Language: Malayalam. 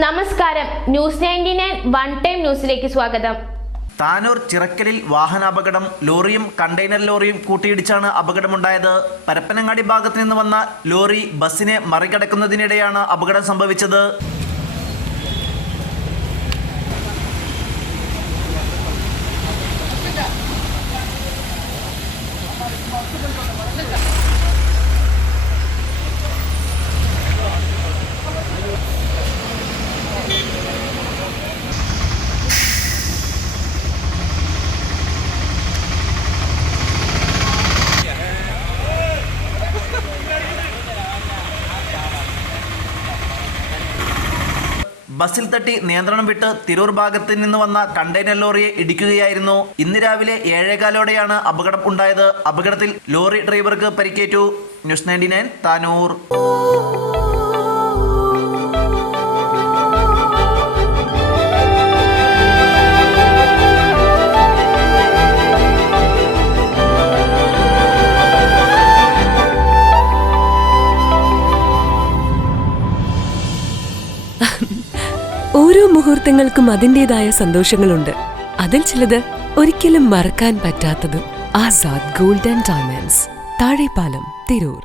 നമസ്കാരം, ന്യൂസ് 99 വൺ ടൈം ന്യൂസിലേക്ക് സ്വാഗതം. താനൂർ ചിറക്കലിൽ വാഹനാപകടം. ലോറിയും കണ്ടെയ്നർ ലോറിയും കൂട്ടിയിടിച്ചാണ് അപകടമുണ്ടായത്. പരപ്പനങ്ങാടി ഭാഗത്ത് നിന്ന് വന്ന ലോറി ബസ്സിനെ മറികടക്കുന്നതിനിടെയാണ് അപകടം സംഭവിച്ചത്. ബസ്സിൽ തട്ടി നിയന്ത്രണം വിട്ട് തിരൂർ ഭാഗത്ത് നിന്ന് വന്ന കണ്ടെയ്നർ ലോറിയെ ഇടിക്കുകയായിരുന്നു. ഇന്ന് രാവിലെ 7:15 അപകടം ഉണ്ടായത്. അപകടത്തിൽ ലോറി ഡ്രൈവർക്ക് പരിക്കേറ്റു. ന്യൂസ് 99 താനൂർ. ഓരോ മുഹൂർത്തങ്ങൾക്കും അതിൻ്റെതായ സന്തോഷങ്ങളുണ്ട്. അതിൽ ചിലത് ഒരിക്കലും മറക്കാൻ പറ്റാത്തതും. Azad gold and diamonds, Thazhepalam, Tirur.